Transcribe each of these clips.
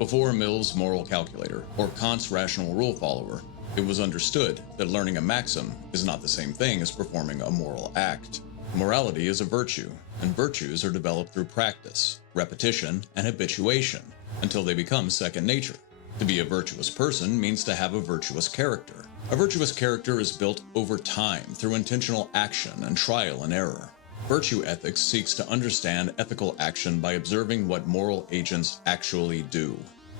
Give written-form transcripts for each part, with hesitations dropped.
Before Mill's moral calculator or Kant's rational rule follower, it was understood that learning a maxim is not the same thing as performing a moral act. Morality is a virtue, and virtues are developed through practice, repetition, and habituation until they become second nature. To be a virtuous person means to have a virtuous character. A virtuous character is built over time through intentional action and trial and error. Virtue ethics seeks to understand ethical action by observing what moral agents actually do.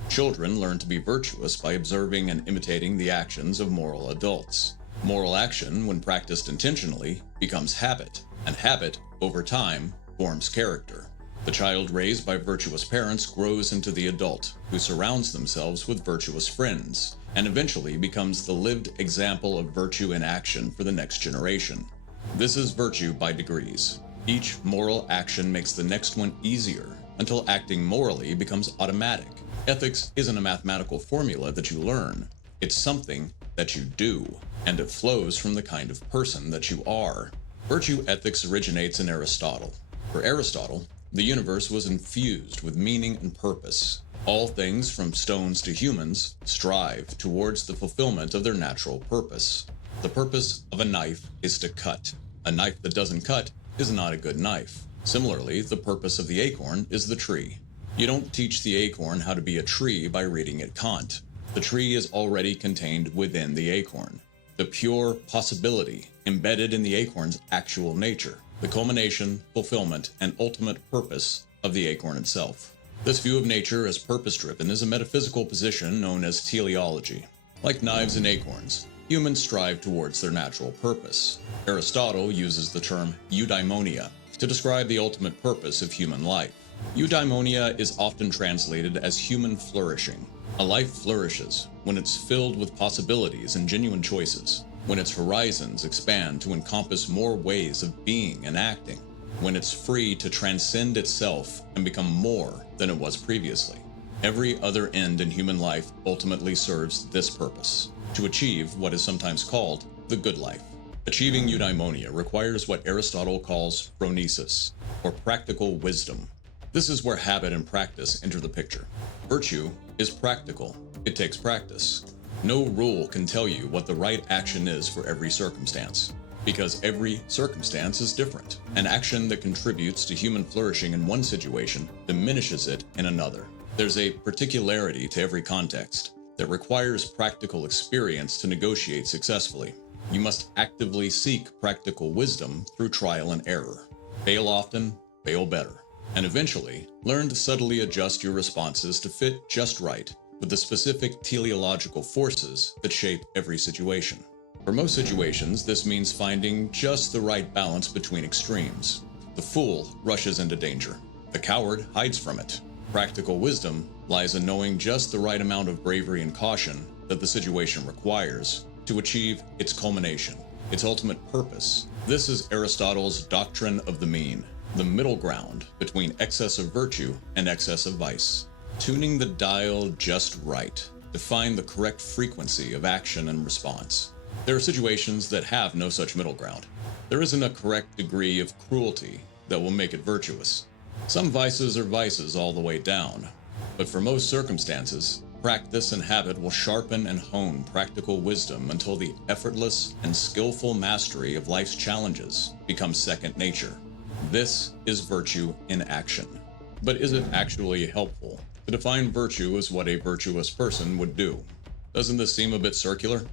Children learn to be virtuous by observing and imitating the actions of moral adults. Moral action, when practiced intentionally, becomes habit, and habit, over time, forms character. The child raised by virtuous parents grows into the adult, who surrounds themselves with virtuous friends, and eventually becomes the lived example of virtue in action for the next generation. This is virtue by degrees. Each moral action makes the next one easier, until acting morally becomes automatic. Ethics isn't a mathematical formula that you learn. It's something that you do, and it flows from the kind of person that you are. Virtue ethics originates in Aristotle. For Aristotle, the universe was infused with meaning and purpose. All things, from stones to humans, strive towards the fulfillment of their natural purpose. The purpose of a knife is to cut. A knife that doesn't cut is not a good knife. Similarly, the purpose of the acorn is the tree. You don't teach the acorn how to be a tree by reading it Kant. The tree is already contained within the acorn. The pure possibility embedded in the acorn's actual nature. The culmination, fulfillment, and ultimate purpose of the acorn itself. This view of nature as purpose-driven is a metaphysical position known as teleology. Like knives and acorns, humans strive towards their natural purpose. Aristotle uses the term Eudaimonia to describe the ultimate purpose of human life. Eudaimonia is often translated as human flourishing. A life flourishes when it's filled with possibilities and genuine choices, when its horizons expand to encompass more ways of being and acting, when it's free to transcend itself and become more than it was previously. Every other end in human life ultimately serves this purpose, to achieve what is sometimes called the good life. Achieving eudaimonia requires what Aristotle calls phronesis, or practical wisdom. This is where habit and practice enter the picture. Virtue is practical. It takes practice. No rule can tell you what the right action is for every circumstance, because every circumstance is different. An action that contributes to human flourishing in one situation diminishes it in another. There's a particularity to every context that requires practical experience to negotiate successfully. You must actively seek practical wisdom through trial and error. Fail often, fail better, and eventually learn to subtly adjust your responses to fit just right with the specific teleological forces that shape every situation. For most situations, this means finding just the right balance between extremes. The fool rushes into danger. The coward hides from it. Practical wisdom lies in knowing just the right amount of bravery and caution that the situation requires to achieve its culmination, its ultimate purpose. This is Aristotle's Doctrine of the Mean, the middle ground between excess of virtue and excess of vice. Tuning the dial just right to find the correct frequency of action and response. There are situations that have no such middle ground. There isn't a correct degree of cruelty that will make it virtuous. Some vices are vices all the way down, but for most circumstances, practice and habit will sharpen and hone practical wisdom until the effortless and skillful mastery of life's challenges becomes second nature. This is virtue in action. But is it actually helpful to define virtue as what a virtuous person would do? Doesn't this seem a bit circular?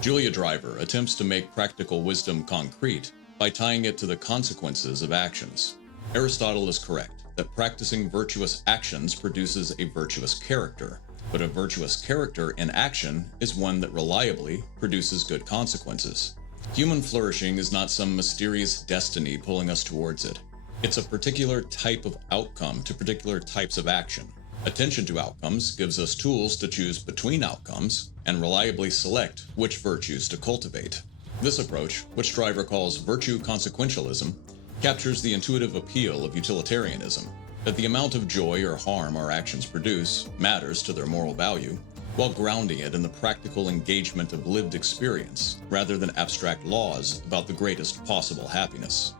Julia Driver attempts to make practical wisdom concrete by tying it to the consequences of actions. Aristotle is correct that practicing virtuous actions produces a virtuous character, but a virtuous character in action is one that reliably produces good consequences. Human flourishing is not some mysterious destiny pulling us towards it. It's a particular type of outcome to particular types of action. Attention to outcomes gives us tools to choose between outcomes and reliably select which virtues to cultivate. This approach, which Driver calls virtue consequentialism, captures the intuitive appeal of utilitarianism, that the amount of joy or harm our actions produce matters to their moral value, while grounding it in the practical engagement of lived experience rather than abstract laws about the greatest possible happiness.